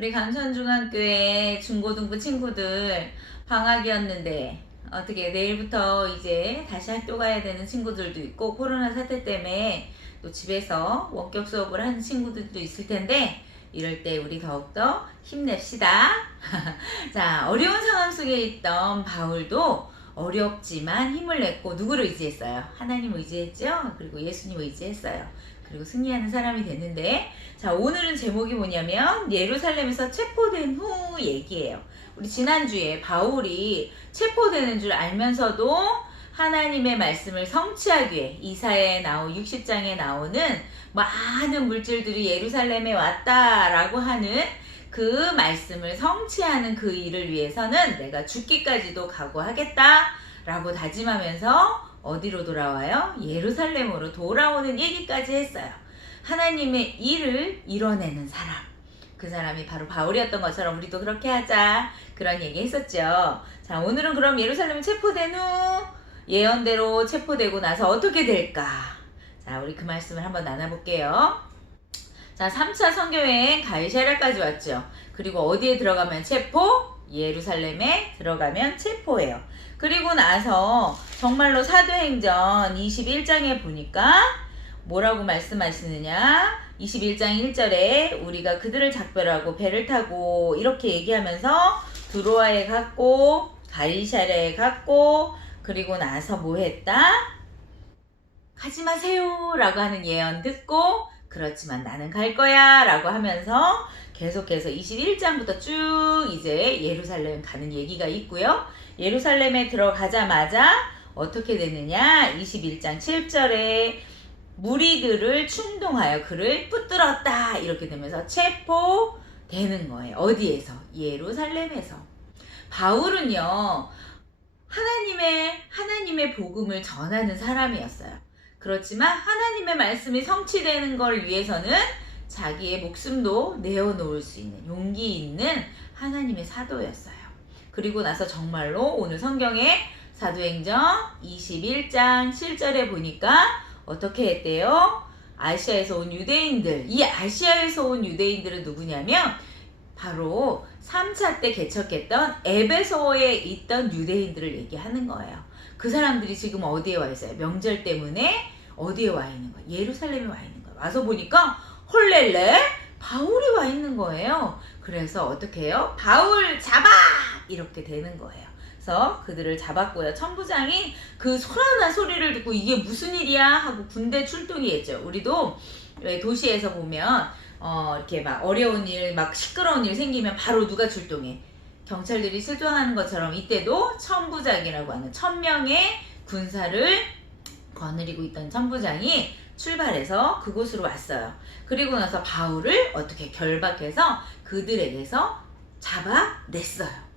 우리 감천중앙교회 중고등부 친구들 방학이었는데 어떻게 내일부터 이제 다시 학교 가야 되는 친구들도 있고 코로나 사태 때문에 또 집에서 원격 수업을 하는 친구들도 있을 텐데 이럴 때 우리 더욱더 힘냅시다. 자, 어려운 상황 속에 있던 바울도 어렵지만 힘을 냈고 누구를 의지했어요? 하나님을 의지했죠? 그리고 예수님을 의지했어요. 그리고 승리하는 사람이 됐는데, 자, 오늘은 제목이 뭐냐면 예루살렘에서 체포된 후 얘기예요. 우리 지난주에 바울이 체포되는 줄 알면서도 하나님의 말씀을 성취하기 위해 이사야에 60장에 나오는 많은 물질들이 예루살렘에 왔다라고 하는 그 말씀을 성취하는 그 일을 위해서는 내가 죽기까지도 각오하겠다 라고 다짐하면서 어디로 돌아와요? 예루살렘으로 돌아오는 얘기까지 했어요. 하나님의 일을 이뤄내는 사람, 그 사람이 바로 바울이었던 것처럼 우리도 그렇게 하자, 그런 얘기 했었죠. 자, 오늘은 그럼 예루살렘에 체포된 후 예언대로 체포되고 나서 어떻게 될까? 자, 우리 그 말씀을 한번 나눠볼게요. 자, 3차 선교여행 가이사랴까지 왔죠. 그리고 어디에 들어가면 체포? 예루살렘에 들어가면 체포예요. 그리고 나서 정말로 사도행전 21장에 보니까 뭐라고 말씀하시느냐? 21장 1절에 우리가 그들을 작별하고 배를 타고 이렇게 얘기하면서 드로아에 갔고 가이사랴에 갔고, 그리고 나서 뭐 했다? 가지 마세요 라고 하는 예언 듣고 그렇지만 나는 갈 거야 라고 하면서 계속해서 21장부터 쭉 이제 예루살렘 가는 얘기가 있고요. 예루살렘에 들어가자마자 어떻게 되느냐? 21장 7절에 무리들을 충동하여 그를 붙들었다 이렇게 되면서 체포되는 거예요. 어디에서? 예루살렘에서. 바울은요, 하나님의 복음을 전하는 사람이었어요. 그렇지만 하나님의 말씀이 성취되는 걸 위해서는 자기의 목숨도 내어놓을 수 있는 용기 있는 하나님의 사도였어요. 그리고 나서 정말로 오늘 성경에 사도행전 21장 7절에 보니까 어떻게 했대요? 아시아에서 온 유대인들, 이 아시아에서 온 유대인들은 누구냐면 바로 3차 때 개척했던 에베소에 있던 유대인들을 얘기하는 거예요. 그 사람들이 지금 어디에 와 있어요? 명절 때문에 어디에 와 있는 거예요? 예루살렘에 와 있는 거예요. 와서 보니까 헐렐레 바울이 와 있는 거예요. 그래서 어떻게 해요? 바울 잡아! 이렇게 되는 거예요. 그래서 그들을 잡았고요. 천부장이 그 소란한 소리를 듣고 이게 무슨 일이야? 하고 군대 출동이 했죠. 우리도 왜 도시에서 보면 이렇게 막 어려운 일, 막 시끄러운 일 생기면 바로 누가 출동해? 경찰들이 출동하는 것처럼 이때도 천부장이라고 하는 1000명의 군사를 거느리고 있던 천부장이 출발해서 그곳으로 왔어요. 그리고 나서 바울을 어떻게 결박해서 그들에게서 잡아냈어요.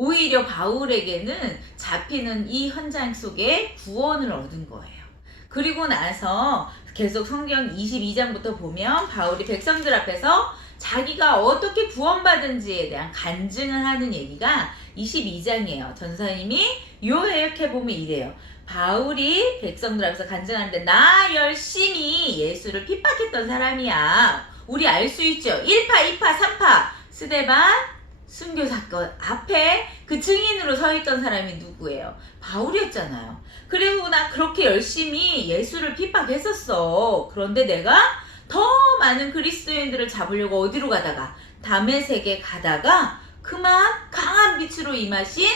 오히려 바울에게는 잡히는 이 현장 속에 구원을 얻은 거예요. 그리고 나서 계속 성경 22장부터 보면 바울이 백성들 앞에서 자기가 어떻게 구원받은지에 대한 간증을 하는 얘기가 22장이에요. 전사님이 요약해보면 이래요. 바울이 백성들 앞에서 간증하는데 나 열심히 예수를 핍박했던 사람이야. 우리 알 수 있죠? 1파, 2파, 3파 스데반 순교 사건 앞에 그 증인으로 서 있던 사람이 누구예요? 바울이었잖아요. 그리고 나 그렇게 열심히 예수를 핍박했었어. 그런데 내가 더 많은 그리스도인들을 잡으려고 어디로 가다가 다메섹에 가다가 그만 강한 빛으로 임하신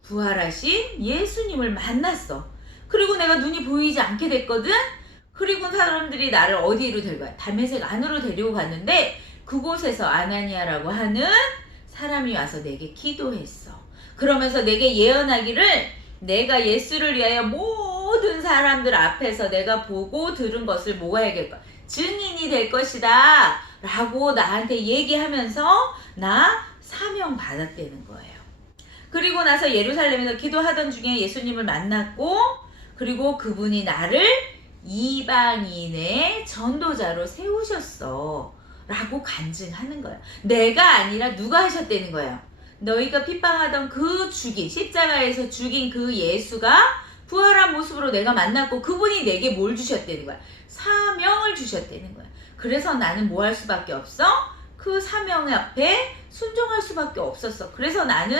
부활하신 예수님을 만났어. 그리고 내가 눈이 보이지 않게 됐거든. 그리고 사람들이 나를 어디로 데리고 가? 다메섹 안으로 데리고 갔는데 그곳에서 아나니아라고 하는 사람이 와서 내게 기도했어. 그러면서 내게 예언하기를 내가 예수를 위하여 모든 사람들 앞에서 내가 보고 들은 것을 뭐가 해야겠다? 증인이 될 것이다 라고 나한테 얘기하면서 나 사명 받았다는 거예요. 그리고 나서 예루살렘에서 기도하던 중에 예수님을 만났고, 그리고 그분이 나를 이방인의 전도자로 세우셨어 라고 간증하는 거야. 내가 아니라 누가 하셨다는 거예요? 너희가 핍박하던 그 죽인, 십자가에서 죽인 그 예수가 부활한 모습으로 내가 만났고 그분이 내게 뭘 주셨다는 거야? 사명을 주셨다는 거야. 그래서 나는 뭐 할 수밖에 없어? 그 사명 앞에 순종할 수밖에 없었어. 그래서 나는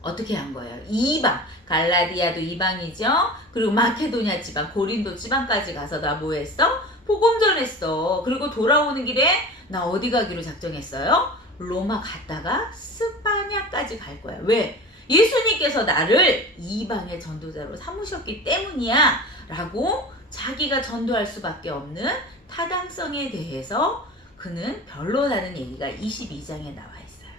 어떻게 한 거예요? 이방, 갈라디아도 이방이죠. 그리고 마케도냐 지방, 고린도 지방까지 가서 나 뭐 했어? 복음 전했어. 그리고 돌아오는 길에 나 어디 가기로 작정했어요? 로마 갔다가 스파냐까지 갈 거야. 왜? 예수님께서 나를 이방의 전도자로 삼으셨기 때문이야 라고 자기가 전도할 수밖에 없는 타당성에 대해서 그는 변론하는 얘기가 22장에 나와 있어요.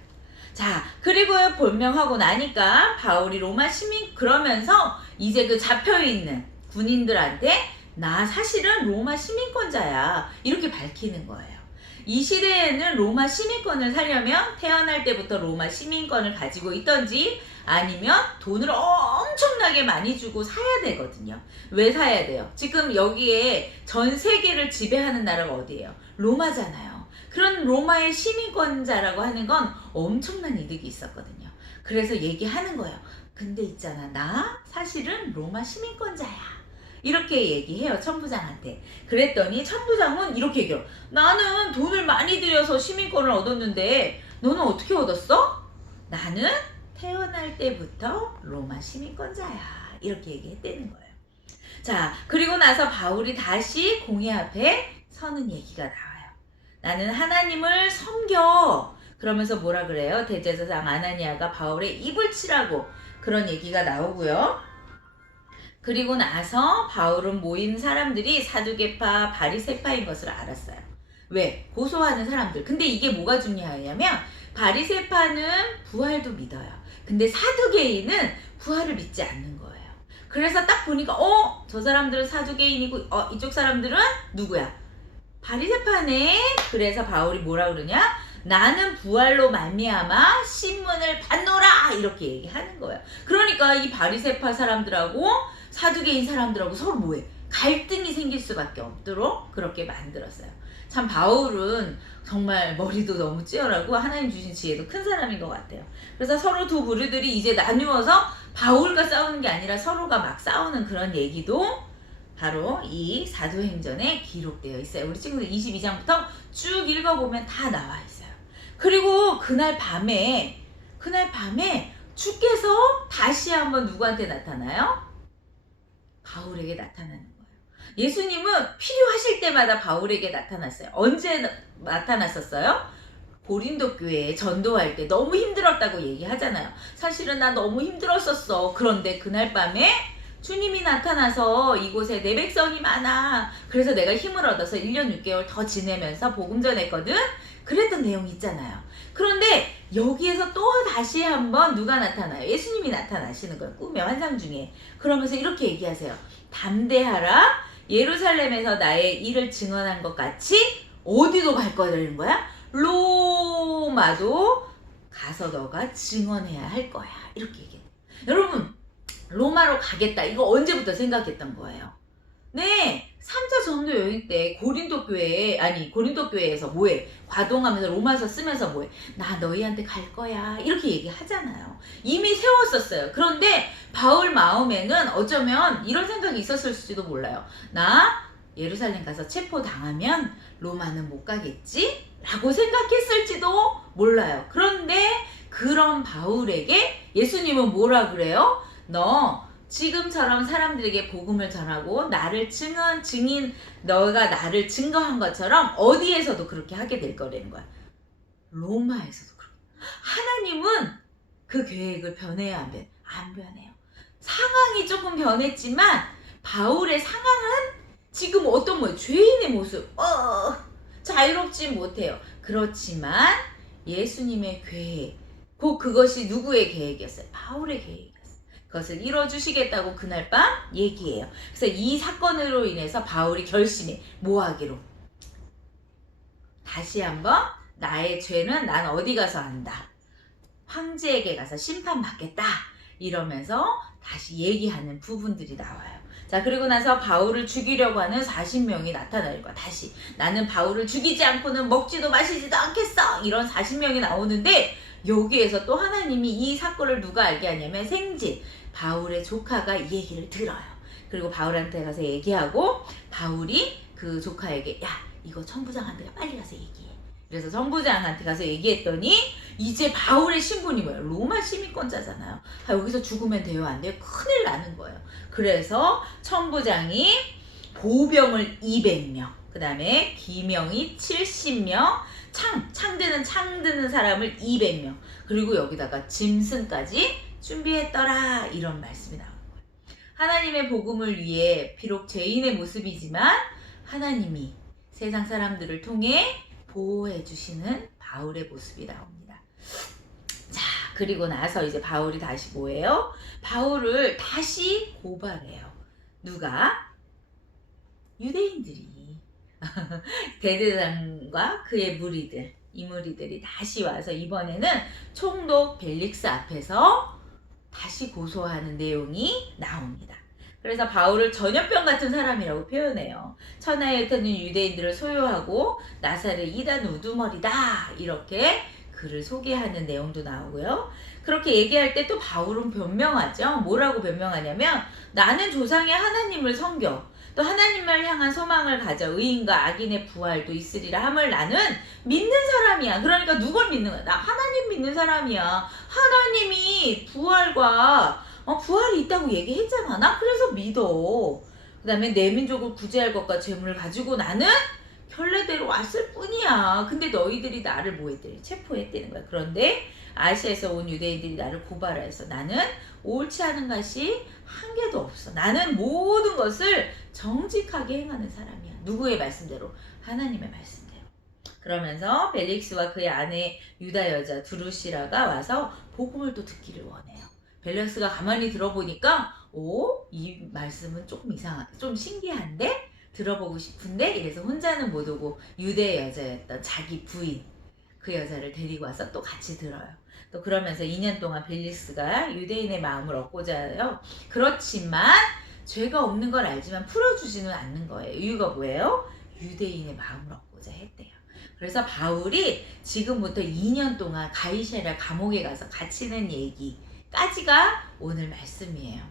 자, 그리고 볼명하고 나니까 바울이 로마 시민 그러면서 이제 그 잡혀있는 군인들한테 나 사실은 로마 시민권자야 이렇게 밝히는 거예요. 이 시대에는 로마 시민권을 사려면 태어날 때부터 로마 시민권을 가지고 있던지 아니면 돈을 엄청나게 많이 주고 사야 되거든요. 왜 사야 돼요? 지금 여기에 전 세계를 지배하는 나라가 어디예요? 로마잖아요. 그런 로마의 시민권자라고 하는 건 엄청난 이득이 있었거든요. 그래서 얘기하는 거예요. 근데 있잖아, 나 사실은 로마 시민권자야. 이렇게 얘기해요, 천부장한테. 그랬더니 천부장은 이렇게 얘기해요. 나는 돈을 많이 들여서 시민권을 얻었는데 너는 어떻게 얻었어? 나는 태어날 때부터 로마 시민권자야. 이렇게 얘기했다는 거예요. 자, 그리고 나서 바울이 다시 공회 앞에 서는 얘기가 나와요. 나는 하나님을 섬겨. 그러면서 뭐라 그래요? 대제사장 아나니아가 바울의 입을 치라고 그런 얘기가 나오고요. 그리고 나서 바울은 모인 사람들이 사두개파, 바리새파인 것을 알았어요. 왜? 고소하는 사람들. 근데 이게 뭐가 중요하냐면 바리새파는 부활도 믿어요. 근데 사두개인은 부활을 믿지 않는 거예요. 그래서 딱 보니까 저 사람들은 사두개인이고 이쪽 사람들은 누구야? 바리새파네. 그래서 바울이 뭐라 그러냐? 나는 부활로 말미암아 신문을 받노라 이렇게 얘기하는 거예요. 그러니까 이 바리새파 사람들하고 사두개인 사람들하고 서로 뭐해? 갈등이 생길 수밖에 없도록 그렇게 만들었어요. 참 바울은 정말 머리도 너무 뛰어나고 하나님 주신 지혜도 큰 사람인 것 같아요. 그래서 서로 두 부류들이 이제 나누어서 바울과 싸우는 게 아니라 서로가 막 싸우는 그런 얘기도 바로 이 사도행전에 기록되어 있어요. 우리 친구들 22장부터 쭉 읽어보면 다 나와 있어요. 그리고 그날 밤에 주께서 다시 한번 누구한테 나타나요? 바울에게 나타나는 거예요. 예수님은 필요하실 때마다 바울에게 나타났어요. 언제 나타났었어요? 고린도 교회에 전도할 때 너무 힘들었다고 얘기하잖아요. 사실은 나 너무 힘들었었어. 그런데 그날 밤에 주님이 나타나서 이곳에 내 백성이 많아. 그래서 내가 힘을 얻어서 1년 6개월 더 지내면서 복음 전했거든. 그랬던 내용이 있잖아요. 그런데 여기에서 또 다시 한번 누가 나타나요? 예수님이 나타나시는 거예요. 꿈의 환상 중에. 그러면서 이렇게 얘기하세요. 담대하라. 예루살렘에서 나의 일을 증언한 것 같이 어디도 갈 거라는 거야? 로마도 가서 너가 증언해야 할 거야. 이렇게 얘기해요. 여러분, 로마로 가겠다. 이거 언제부터 생각했던 거예요? 네, 3차 전도 여행 때 고린도 교회에서 뭐해? 과동하면서 로마서 쓰면서 뭐해? 나 너희한테 갈 거야. 이렇게 얘기하잖아요. 이미 세웠었어요. 그런데 바울 마음에는 어쩌면 이런 생각이 있었을지도 몰라요. 나 예루살렘 가서 체포당하면 로마는 못 가겠지? 라고 생각했을지도 몰라요. 그런데 그런 바울에게 예수님은 뭐라 그래요? 너 지금처럼 사람들에게 복음을 전하고 나를 너가 나를 증거한 것처럼 어디에서도 그렇게 하게 될 거라는 거야. 로마에서도 그렇게. 하나님은 그 계획을 변해야 안 변해요. 상황이 조금 변했지만 바울의 상황은 지금 어떤 거예요? 죄인의 모습. 자유롭지 못해요. 그렇지만 예수님의 계획, 그것이 누구의 계획이었어요? 바울의 계획이었어요. 그것을 이뤄주시겠다고 그날 밤 얘기해요. 그래서 이 사건으로 인해서 바울이 결심해. 뭐 하기로? 다시 한번 나의 죄는 난 어디 가서 한다. 황제에게 가서 심판받겠다. 이러면서 다시 얘기하는 부분들이 나와요. 자, 그리고 나서 바울을 죽이려고 하는 40명이 나타날 거야. 다시 나는 바울을 죽이지 않고는 먹지도 마시지도 않겠어. 이런 40명이 나오는데 여기에서 또 하나님이 이 사건을 누가 알게 하냐면 생진 바울의 조카가 이 얘기를 들어요. 그리고 바울한테 가서 얘기하고 바울이 그 조카에게 야 이거 천부장한테 빨리 가서 얘기해. 그래서 선부장한테 가서 얘기했더니 이제 바울의 신분이 뭐예요? 로마 시민권자잖아요. 아, 여기서 죽으면 돼요? 안 돼요? 큰일 나는 거예요. 그래서 천부장이 보병을 200명, 그 다음에 기명이 70명, 창 드는 사람을 200명, 그리고 여기다가 짐승까지 준비했더라, 이런 말씀이 나오는 거예요. 하나님의 복음을 위해 비록 죄인의 모습이지만 하나님이 세상 사람들을 통해 보호해 주시는 바울의 모습이 나옵니다. 자, 그리고 나서 이제 바울이 다시 뭐예요? 바울을 다시 고발해요. 누가? 유대인들이. 데드단과 그의 무리들, 이 무리들이 다시 와서 이번에는 총독 벨릭스 앞에서 다시 고소하는 내용이 나옵니다. 그래서 바울을 전염병 같은 사람이라고 표현해요. 천하에 흩어진 유대인들을 소유하고 나사렛 이단 우두머리다, 이렇게 그를 소개하는 내용도 나오고요. 그렇게 얘기할 때 또 바울은 변명하죠. 뭐라고 변명하냐면, 나는 조상의 하나님을 섬겨 또 하나님을 향한 소망을 가져 의인과 악인의 부활도 있으리라 함을 나는 믿는 사람이야. 그러니까 누굴 믿는 거야? 나 하나님 믿는 사람이야. 하나님이 부활이 있다고 얘기했잖아. 나 그래서 믿어. 그 다음에 내 민족을 구제할 것과 재물을 가지고 나는 결례대로 왔을 뿐이야. 근데 너희들이 나를 뭐했대? 체포했다는 거야. 그런데 아시아에서 온 유대인들이 나를 고발해서 나는 옳지 않은 것이 한 개도 없어. 나는 모든 것을 정직하게 행하는 사람이야. 누구의 말씀대로? 하나님의 말씀대로. 그러면서 벨릭스와 그의 아내 유다 여자 두루시라가 와서 복음을 또 듣기를 원해요. 벨릭스가 가만히 들어보니까 이 말씀은 조금 좀 신기한데? 들어보고 싶은데? 이래서 혼자는 못 오고 유대 여자였던 자기 부인, 그 여자를 데리고 와서 또 같이 들어요. 또 그러면서 2년 동안 벨릭스가 유대인의 마음을 얻고자 해요. 그렇지만 죄가 없는 걸 알지만 풀어주지는 않는 거예요. 이유가 뭐예요? 유대인의 마음을 얻고자 했대요. 그래서 바울이 지금부터 2년 동안 가이사랴 감옥에 가서 갇히는 얘기까지가 오늘 말씀이에요.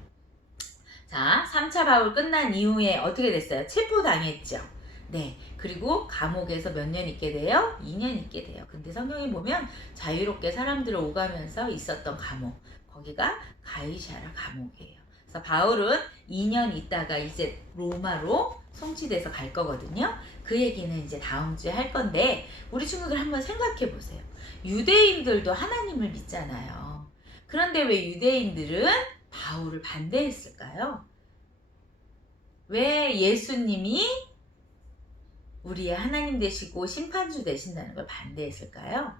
자, 3차 바울 끝난 이후에 어떻게 됐어요? 체포당했죠. 네, 그리고 감옥에서 몇 년 있게 돼요? 2년 있게 돼요. 근데 성경에 보면 자유롭게 사람들을 오가면서 있었던 감옥, 거기가 가이사랴 감옥이에요. 그래서 바울은 2년 있다가 이제 로마로 송치돼서 갈 거거든요. 그 얘기는 이제 다음 주에 할 건데, 우리 친구들 한번 생각해 보세요. 유대인들도 하나님을 믿잖아요. 그런데 왜 유대인들은 바울을 반대했을까요? 왜 예수님이 우리의 하나님 되시고 심판주 되신다는 걸 반대했을까요?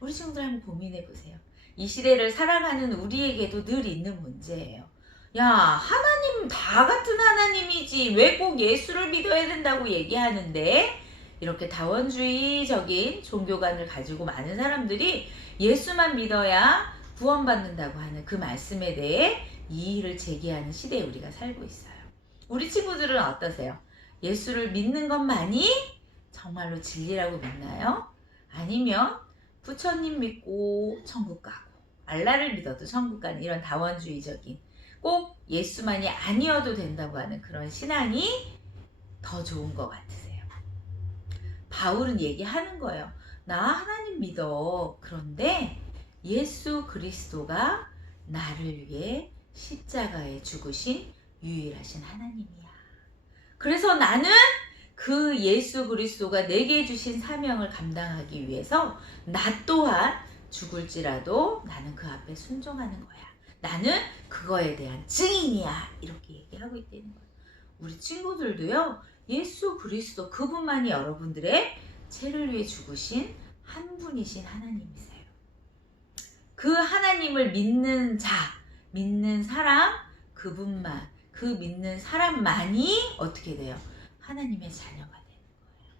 우리 친구들 한번 고민해 보세요. 이 시대를 살아가는 우리에게도 늘 있는 문제예요. 야, 하나님 다 같은 하나님이지 왜 꼭 예수를 믿어야 된다고 얘기하는데, 이렇게 다원주의적인 종교관을 가지고 많은 사람들이 예수만 믿어야 구원받는다고 하는 그 말씀에 대해 이의를 제기하는 시대에 우리가 살고 있어요. 우리 친구들은 어떠세요? 예수를 믿는 것만이 정말로 진리라고 믿나요? 아니면 부처님 믿고 천국 가고 알라를 믿어도 천국 가는 이런 다원주의적인, 꼭 예수만이 아니어도 된다고 하는 그런 신앙이 더 좋은 것 같으세요? 바울은 얘기하는 거예요. 나 하나님 믿어. 그런데 예수 그리스도가 나를 위해 십자가에 죽으신 유일하신 하나님이야. 그래서 나는 그 예수 그리스도가 내게 주신 사명을 감당하기 위해서 나 또한 죽을지라도 나는 그 앞에 순종하는 거야. 나는 그거에 대한 증인이야. 이렇게 얘기하고 있다는 거예요. 우리 친구들도요, 예수 그리스도 그분만이 여러분들의 죄를 위해 죽으신 한 분이신 하나님이세요. 그 하나님을 믿는 자, 믿는 사람, 그분만, 그 믿는 사람만이 어떻게 돼요? 하나님의 자녀가 되는 거예요.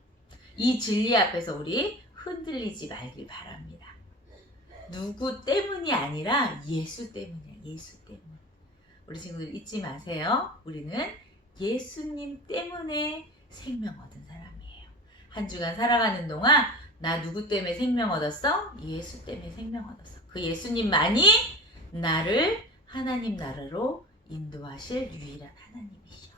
이 진리 앞에서 우리 흔들리지 말길 바랍니다. 누구 때문이 아니라 예수 때문이야. 예수 때문. 우리 친구들 잊지 마세요. 우리는 예수님 때문에 생명 얻은 사람이에요. 한 주간 살아가는 동안 나 누구 때문에 생명 얻었어? 예수 때문에 생명 얻었어. 그 예수님만이 나를 하나님 나라로 인도하실 유일한 하나님이시여.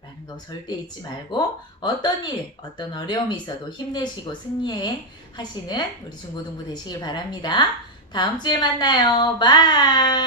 라는 거 절대 잊지 말고 어떤 일, 어떤 어려움이 있어도 힘내시고 승리해 하시는 우리 중고등부 되시길 바랍니다. 다음 주에 만나요. 바이.